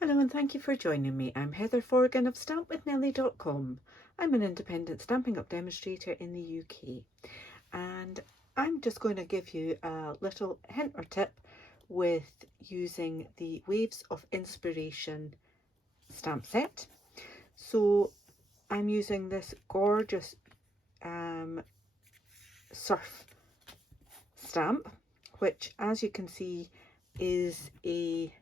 Hello and thank you for joining me. I'm Heather Forgan of stampwithnellie.com. I'm an independent Stampin' Up demonstrator in the UK, and I'm just going to give you a little hint or tip with using the Waves of Inspiration stamp set. So I'm using this gorgeous surf stamp, which as you can see is a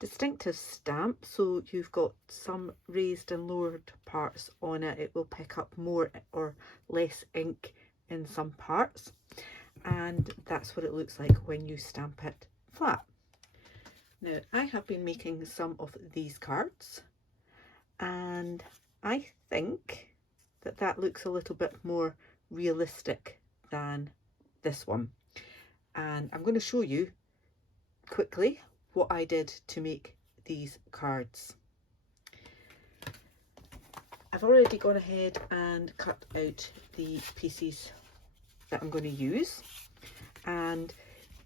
distinctive stamp, so you've got some raised and lowered parts on it. It will pick up more or less ink in some parts, and that's what it looks like when you stamp it flat. Now I have been making some of these cards, and I think that looks a little bit more realistic than this one, and I'm going to show you quickly what I did to make these cards. I've already gone ahead and cut out the pieces that I'm going to use, and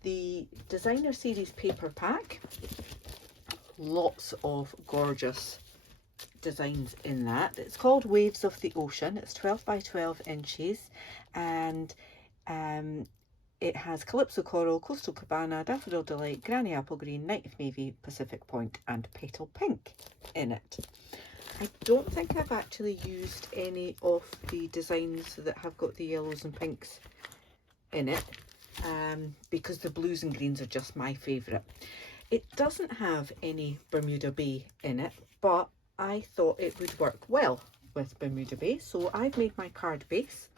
the designer series paper pack, lots of gorgeous designs in that. It's called Waves of the Ocean. It's 12 by 12 inches, and it has Calypso Coral, Coastal Cabana, Daffodil Delight, Granny Apple Green, Night of Navy, Pacific Point and Petal Pink in it. I don't think I've actually used any of the designs that have got the yellows and pinks in it, because the blues and greens are just my favourite. It doesn't have any Bermuda Bay in it, but I thought it would work well with Bermuda Bay, so I've made my card base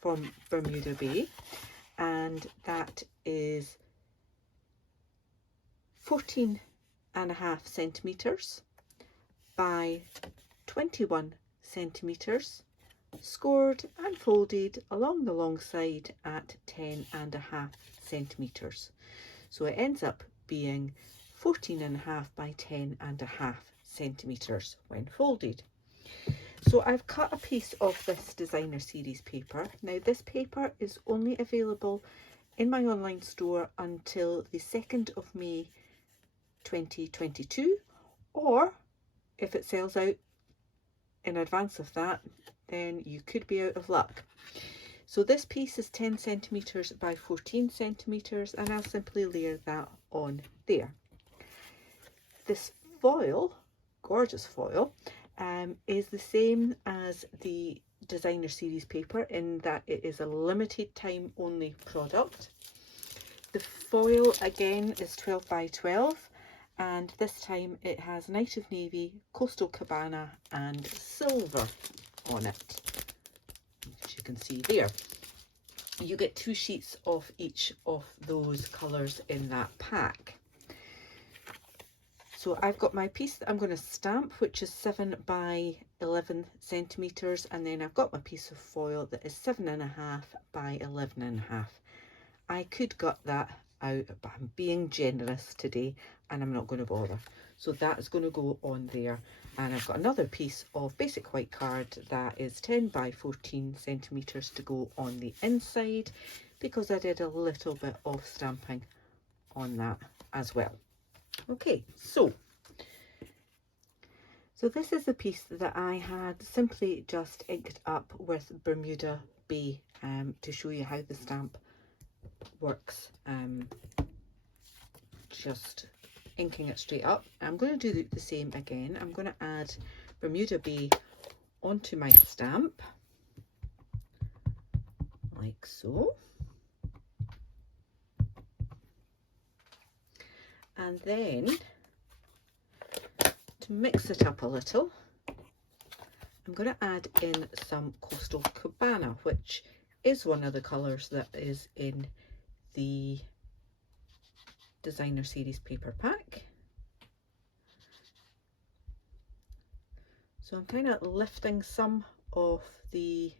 from Bermuda Bay, and that is 14.5 centimetres by 21 centimetres, scored and folded along the long side at 10.5 centimetres. So it ends up being 14.5 by 10.5 centimetres when folded. So I've cut a piece of this designer series paper. Now this paper is only available in my online store until the 2nd of May 2022, or if it sells out in advance of that, then you could be out of luck. So this piece is 10 centimetres by 14 centimetres, and I'll simply layer that on there. This foil, gorgeous foil, is the same as the designer series paper in that it is a limited time only product. The foil again is 12 by 12, and this time it has Night of Navy, Coastal Cabana and Silver on it, as you can see there. You get 2 sheets of each of those colours in that pack. So I've got my piece that I'm going to stamp, which is 7 by 11 centimetres, and then I've got my piece of foil that is 7.5 by 11.5. I could gut that out, but I'm being generous today and I'm not going to bother. So that is going to go on there, and I've got another piece of basic white card that is 10 by 14 centimetres to go on the inside, because I did a little bit of stamping on that as well. Okay, so this is the piece that I had simply just inked up with Bermuda Bay to show you how the stamp works. Just inking it straight up. I'm going to do the same again. I'm going to add Bermuda Bay onto my stamp like so, and then to mix it up a little, I'm going to add in some Coastal Cabana, which is one of the colours that is in the designer series paper pack. So I'm kind of lifting some of the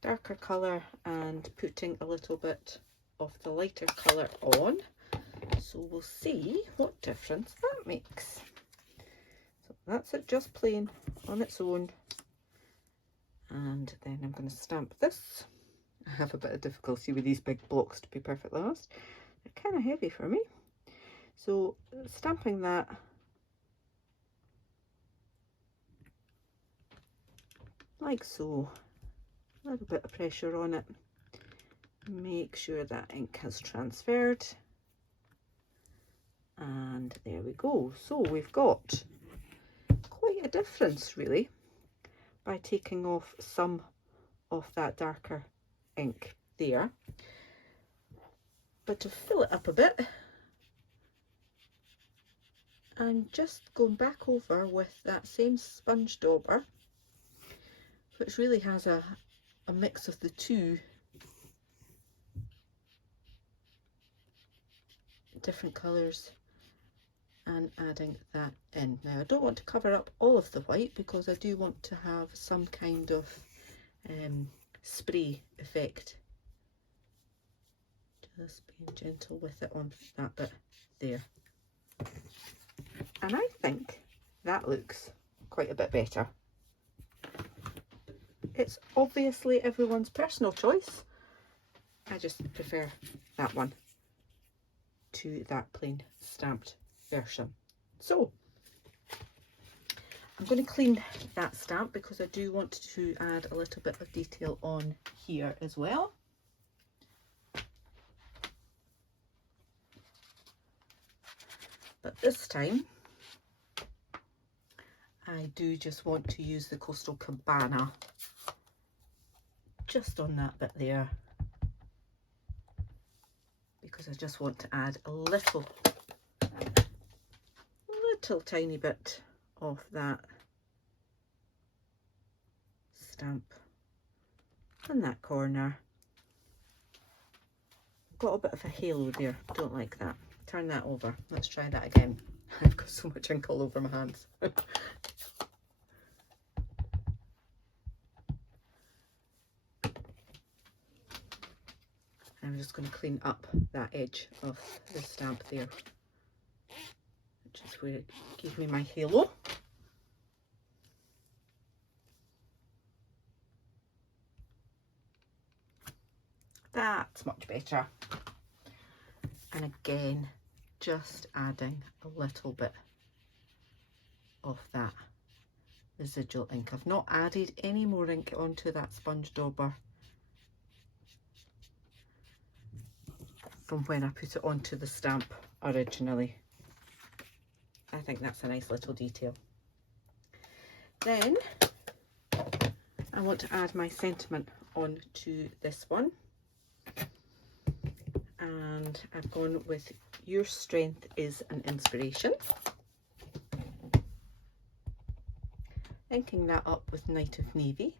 darker colour and putting a little bit of the lighter colour on, so we'll see what difference that makes. So that's it, just plain on its own, and then I'm going to stamp this. I have a bit of difficulty with these big blocks, to be perfectly honest. They're kind of heavy for me. So stamping that like so. A little bit of pressure on it. Make sure that ink has transferred. And there we go. So we've got quite a difference really by taking off some of that darker ink there. But to fill it up a bit, I'm just going back over with that same sponge dauber, which really has a mix of the two different colours, and adding that in. Now I don't want to cover up all of the white because I do want to have some kind of spray effect. Just being gentle with it on that bit there. And I think that looks quite a bit better. It's obviously everyone's personal choice. I just prefer that one to that plain stamped version. So I'm going to clean that stamp because I do want to add a little bit of detail on here as well. But this time I do just want to use the Coastal Cabana just on that bit there, because I just want to add a little tiny bit of that stamp in that corner. Got a bit of a halo there, don't like that. Turn that over, let's try that again. I've got so much ink all over my hands. I'm just going to clean up that edge of the stamp there, which is where it gave me my halo. That's much better. And again, just adding a little bit of that residual ink. I've not added any more ink onto that sponge dauber from when I put it onto the stamp originally. I think that's a nice little detail. Then I want to add my sentiment onto this one, and I've gone with "Your strength is an inspiration." Inking that up with Night of Navy,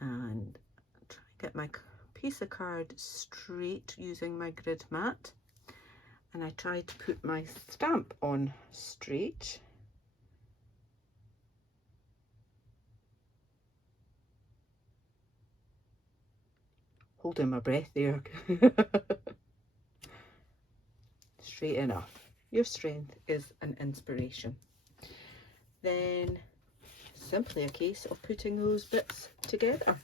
and try to get my piece of card straight using my grid mat, and I tried to put my stamp on straight. Holding my breath there. Straight enough. Your strength is an inspiration. Then simply a case of putting those bits together.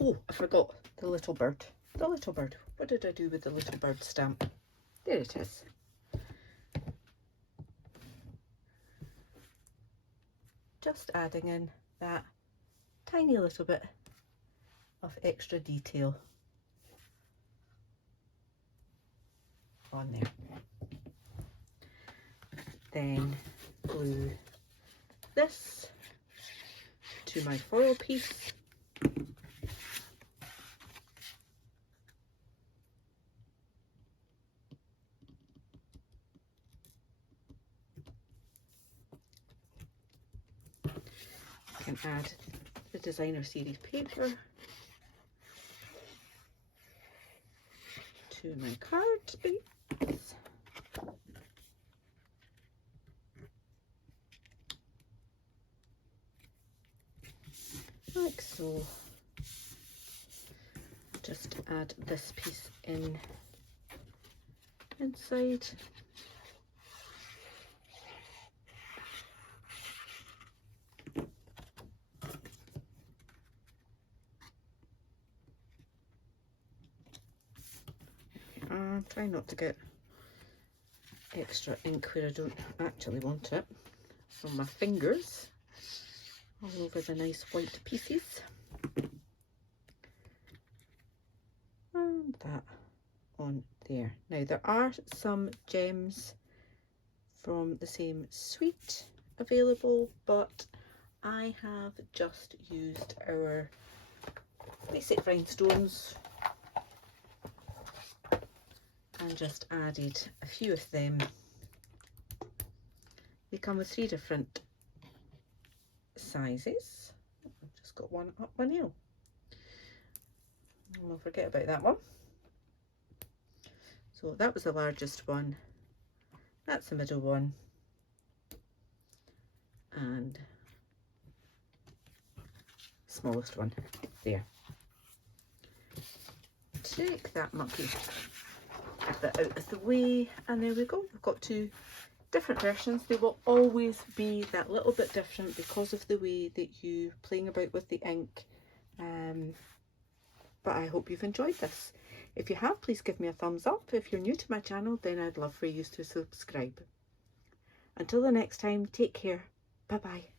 Oh, I forgot the little bird. The little bird. What did I do with the little bird stamp? There it is. Just adding in that tiny little bit of extra detail on there. Then glue this to my foil piece. I can add the designer series paper to my card base. Like so. Just add this piece in inside. Try not to get extra ink where I don't actually want it from my fingers all over the nice white pieces. And that on there. Now there are some gems from the same suite available, but I have just used our basic rhinestones and just added a few of them. They come with 3 different sizes. I've just got one up my nail. And we'll forget about that one. So that was the largest one, that's the middle one, and smallest one there. Take that mucky bit out of the way, and there we go. We've got 2 different versions. They will always be that little bit different because of the way that you're playing about with the ink. But I hope you've enjoyed this. If you have, please give me a thumbs up. If you're new to my channel, then I'd love for you to subscribe. Until the next time, take care. Bye bye.